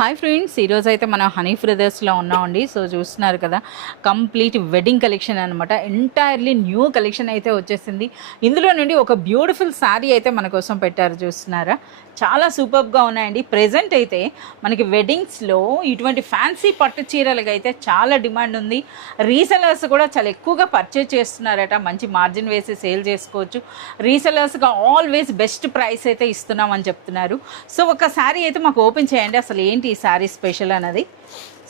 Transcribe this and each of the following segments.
Hi friends, ఈరోజు అయితే మనం హనీ బ్రదర్స్లో ఉన్నామండి. సో చూస్తున్నారు కదా, కంప్లీట్ వెడ్డింగ్ కలెక్షన్ అనమాట. ఎంటైర్లీ న్యూ కలెక్షన్ అయితే వచ్చేసింది. ఇందులో నుండి ఒక బ్యూటిఫుల్ శారీ అయితే మన కోసం పెట్టారు. చూస్తున్నారా, చాలా సూపర్గా ఉన్నాయండి. ప్రెజెంట్ అయితే మనకి వెడ్డింగ్స్లో ఇటువంటి ఫ్యాన్సీ పట్టు చీరలకు అయితే చాలా డిమాండ్ ఉంది. రీసెలర్స్ కూడా చాలా ఎక్కువగా పర్చేజ్ చేస్తున్నారట. మంచి మార్జిన్ వేసి సేల్ చేసుకోవచ్చు. రీసెలర్స్గా ఆల్వేస్ బెస్ట్ ప్రైస్ అయితే ఇస్తున్నామని చెప్తున్నారు. సో ఒక శారీ అయితే మాకు ఓపెన్ చేయండి, అసలు ఏంటి ఈ శారీ స్పెషల్ అన్నది.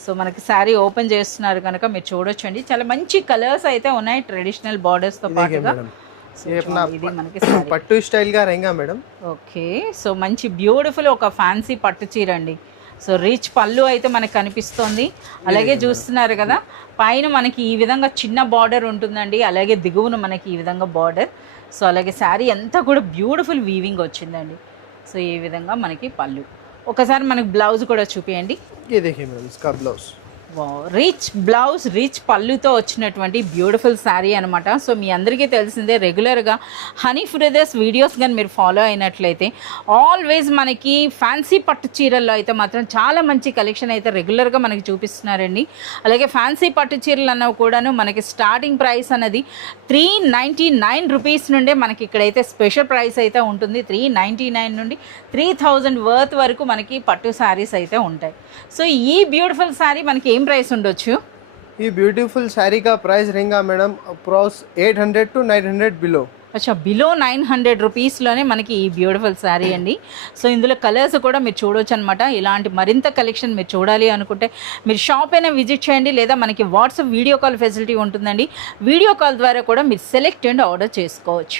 సో మనకి శారీ ఓపెన్ చేస్తున్నారు కనుక మీరు చూడొచ్చండి. చాలా మంచి కలర్స్ అయితే ఉన్నాయి, ట్రెడిషనల్ బార్డర్స్తో పాటుగా. పట్టు స్టైల్ గా రంగా మేడం. ఓకే, సో మంచి బ్యూటిఫుల్ ఒక ఫ్యాన్సీ పట్టు చీర అండి. సో రిచ్ పళ్ళు అయితే మనకు కనిపిస్తుంది. అలాగే చూస్తున్నారు కదా, పైన మనకి ఈ విధంగా చిన్న బార్డర్ ఉంటుందండి. అలాగే దిగువన మనకి ఈ విధంగా బార్డర్. సో అలాగే శారీ అంతా కూడా బ్యూటిఫుల్ వీవింగ్ వచ్చిందండి. సో ఈ విధంగా మనకి పళ్ళు. ఒకసారి మనకి బ్లౌజ్ కూడా చూపించండి. రిచ్ బ్లౌజ్, రిచ్ పళ్ళుతో వచ్చినటువంటి బ్యూటిఫుల్ శారీ అనమాట. సో మీ అందరికీ తెలిసిందే, రెగ్యులర్గా హనీ బ్రదర్స్ వీడియోస్ కానీ మీరు ఫాలో అయినట్లయితే ఆల్వేస్ మనకి ఫ్యాన్సీ పట్టు చీరల్లో అయితే మాత్రం చాలా మంచి కలెక్షన్ అయితే రెగ్యులర్గా మనకి చూపిస్తున్నారండి. అలాగే ఫ్యాన్సీ పట్టు చీరలు అన్నవి కూడాను మనకి స్టార్టింగ్ ప్రైస్ అనేది 399 రూపీస్ నుండే మనకి ఇక్కడైతే స్పెషల్ ప్రైస్ అయితే ఉంటుంది. 399 నుండి 3000 వర్త్ వరకు మనకి పట్టు శారీస్ అయితే ఉంటాయి. సో ఈ బ్యూటిఫుల్ శారీ మనకి ఏం ప్రైస్ ఉండొచ్చు? ఈ బ్యూటిఫుల్ శారీ కా ప్రైస్ रहेगा మేడం అప్రాక్స్ 800 to 900 బిలో. అచ్చా, బిలో 900 రూపీస్లోనే మనకి ఈ బ్యూటిఫుల్ శారీ అండి. సో ఇందులో కలర్స్ కూడా మీరు చూడవచ్చు అనమాట. ఇలాంటి మరింత కలెక్షన్ మీరు చూడాలి అనుకుంటే మీరు షాప్ అయినా విజిట్ చేయండి, లేదా మనకి వాట్సాప్ వీడియో కాల్ ఫెసిలిటీ ఉంటుందండి. వీడియో కాల్ ద్వారా కూడా మీరు సెలెక్ట్ అండ్ ఆర్డర్ చేసుకోవచ్చు.